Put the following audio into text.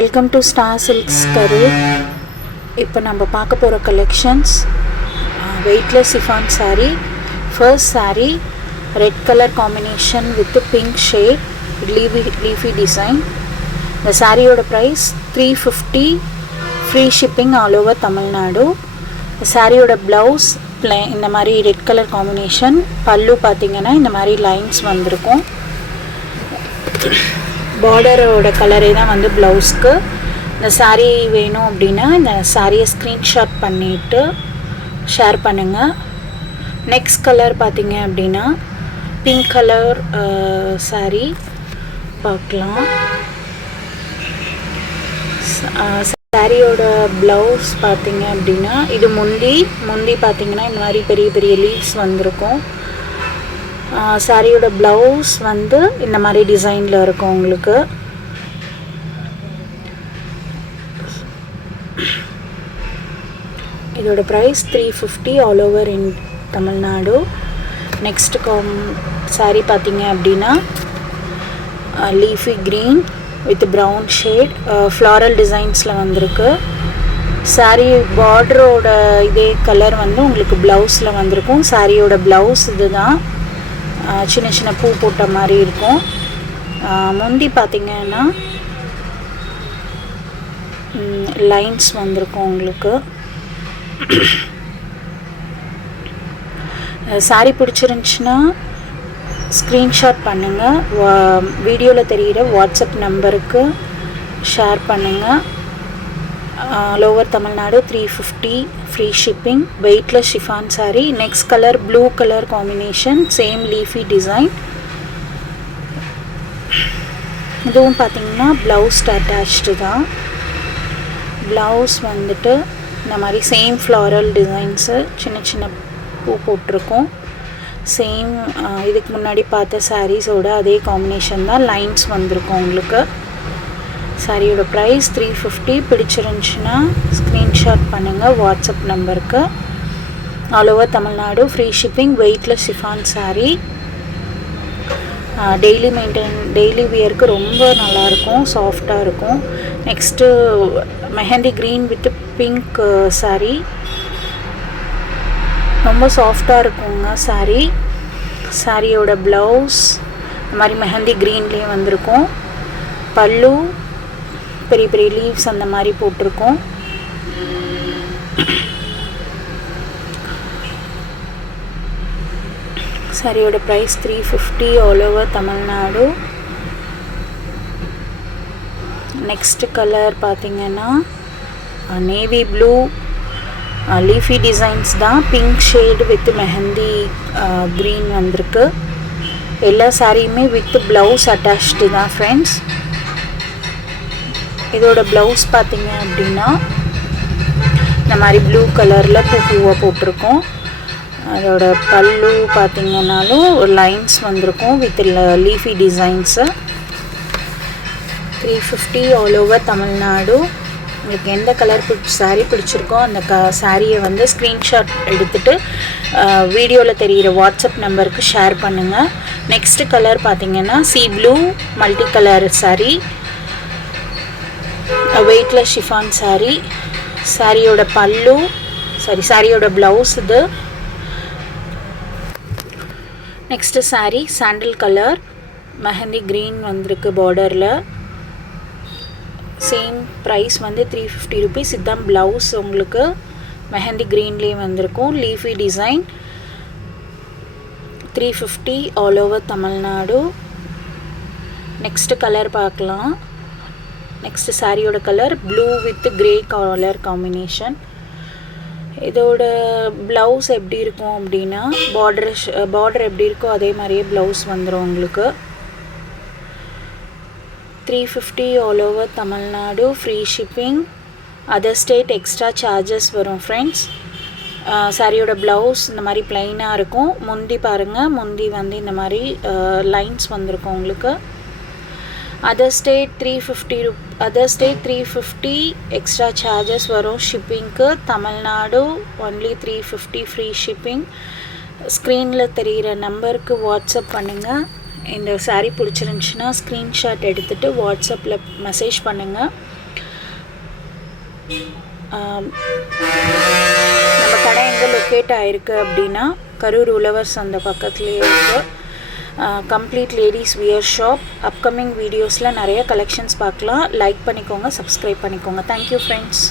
Welcome to star silks Karur. இப்போ நம்ம பார்க்க போகிற collections weightless chiffon saree. First saree red colour combination with pink shade leafy design. இந்த சாரியோட price 350, free shipping all over Tamil Nadu. இந்த சாரியோட ப்ளவுஸ் இந்த மாதிரி ரெட் கலர் காம்பினேஷன். பல்லு பார்த்திங்கன்னா இந்த மாதிரி லைன்ஸ் வந்திருக்கும். பார்டரோட கலரே தான் வந்து ப்ளவுஸ்க்கு. இந்த சாரீ வேணும் அப்படின்னா இந்த சாரியை ஸ்க்ரீன்ஷாட் பண்ணிவிட்டு ஷேர் பண்ணுங்கள். நெக்ஸ்ட் கலர் பார்த்திங்க அப்படின்னா பிங்க் கலர் சாரீ பார்க்கலாம். சாரியோட ப்ளவுஸ் பார்த்திங்க அப்படின்னா இது முந்தி பார்த்திங்கன்னா இந்த மாதிரி பெரிய பெரிய லீவ்ஸ் வந்திருக்கும். சாரியோட ப்ளவுஸ் வந்து இந்த மாதிரி டிசைனில் இருக்கும் உங்களுக்கு. இதோட price 350 all over in Tamil Nadu. Next sari பார்த்தீங்க அப்படின்னா leafy green with brown shade floral டிசைன்ஸில் வந்திருக்கு. சாரீ பார்டரோட இதே கலர் வந்து உங்களுக்கு ப்ளவுஸில் வந்திருக்கும். சாரியோட ப்ளவுஸ் இது தான், சின்ன சின்ன பூ போட்ட மாதிரி இருக்கும். முந்தி பார்த்திங்கன்னா லைன்ஸ் வந்திருக்கும் உங்களுக்கு. சாரீ பிடிச்சிருந்துச்சுன்னா ஸ்க்ரீன்ஷாட் பண்ணுங்கள். வீடியோவில் தெரிகிற வாட்ஸ்அப் நம்பருக்கு ஷேர் பண்ணுங்கள். Lower Tamil Nadu 350, free shipping. Weightless chiffon sari. Next colour blue colour combination, same leafy design. இதுவும் பார்த்திங்கன்னா ப்ளவுஸ் அட்டாச்டு தான். ப்ளவுஸ் வந்துட்டு இந்த மாதிரி சேம் ஃப்ளாரல் டிசைன்ஸு, சின்ன சின்ன பூ போட்டிருக்கோம். சேம் இதுக்கு முன்னாடி பார்த்த சாரீஸோட அதே காம்பினேஷன் தான், லைன்ஸ் வந்திருக்கும் உங்களுக்கு. சாரியோட ப்ரைஸ் 350. பிடிச்சிருந்துச்சுன்னா ஸ்க்ரீன்ஷாட் பண்ணுங்கள் வாட்ஸ்அப் நம்பருக்கு. All over Tamil Nadu, free shipping. Weightless chiffon sari. Daily வியருக்கு ரொம்ப நல்லாயிருக்கும், சாஃப்டாக இருக்கும். Next mehndi green with pink sari. ரொம்ப சாஃப்டாக இருக்குங்க சாரீ. சாரியோட ப்ளவுஸ் இந்த மாதிரி மெஹந்தி க்ரீன்லேயே வந்திருக்கும். பல்லு பெரிய பெரிய லீவ்ஸ் அந்த மாதிரி போட்டிருக்கோம். சாரியோட price 350 all over Tamil Nadu. Next colour பார்த்திங்கன்னா நேவி ப்ளூ லீஃபி டிசைன்ஸ் தான். Pink shade with mehndi green வந்திருக்கு. எல்லா சாரியுமே வித் ப்ளவுஸ் அட்டாச்டு தான் ஃப்ரெண்ட்ஸ். இதோட ப்ளவுஸ் பார்த்திங்க அப்படின்னா இந்த மாதிரி ப்ளூ கலரில் பூவாக போட்டிருக்கோம். அதோட பல்லு பார்த்திங்கன்னாலும் லைன்ஸ் வந்திருக்கும் with leafy designs. 350 all over Tamil Nadu. உங்களுக்கு எந்த கலர் சாரீ பிடிச்சிருக்கோ அந்த சாரியை வந்து ஸ்க்ரீன்ஷாட் எடுத்துகிட்டு வீடியோவில் தெரிகிற வாட்ஸ்அப் நம்பருக்கு ஷேர் பண்ணுங்கள். நெக்ஸ்ட் கலர் பார்த்திங்கன்னா sea blue multi colour saree. Weightless chiffon saree. சாரியோட பல்லு சாரியோட ப்ளவுஸ் இது. Next saree sandal colour mehndi green வந்திருக்கு பார்டரில். சேம் ப்ரைஸ் வந்து 350 ருபீஸ். இதுதான் ப்ளவுஸ் உங்களுக்கு. மெஹந்தி க்ரீன்லேயே வந்திருக்கும். Leafy design. 350 all over Tamil Nadu. Next colour பார்க்கலாம். நெக்ஸ்ட் சாரியோட colour blue with grey colour combination. இதோட ப்ளவுஸ் எப்படி இருக்கும் அப்படின்னா பார்டர் எப்படி இருக்கோ அதே மாதிரியே ப்ளவுஸ் வந்துடும் உங்களுக்கு. 350 all over Tamil Nadu, free shipping. Other state extra charges வரும் ஃப்ரெண்ட்ஸ். சாரியோட ப்ளவுஸ் இந்த மாதிரி ப்ளைனாக இருக்கும். முந்தி பாருங்கள், முந்தி வந்து இந்த மாதிரி லைன்ஸ் வந்திருக்கும் உங்களுக்கு. அதர் ஸ்டேட் 350 எக்ஸ்ட்ரா சார்ஜஸ் வரும் ஷிப்பிங்க்கு. Tamil Nadu only 350 free shipping. ஸ்க்ரீனில் தெரிகிற நம்பருக்கு வாட்ஸ்அப் பண்ணுங்கள். இந்த சாரீ பிடிச்சிருந்துச்சுன்னா ஸ்க்ரீன்ஷாட் எடுத்துகிட்டு வாட்ஸ்அப்பில் மெசேஜ் பண்ணுங்கள். நம்ம கடை எங்கே லொக்கேட் ஆகிருக்கு அப்படின்னா கரூர் உழவர் சந்தை பக்கத்துலேயே இருக்குது. Complete ladies wear shop. Upcoming வீடியோஸில் நிறைய கலெக்ஷன்ஸ் பார்க்கலாம். லைக் பண்ணிக்கோங்க, சப்ஸ்கிரைப் பண்ணிக்கோங்க. Thank you friends.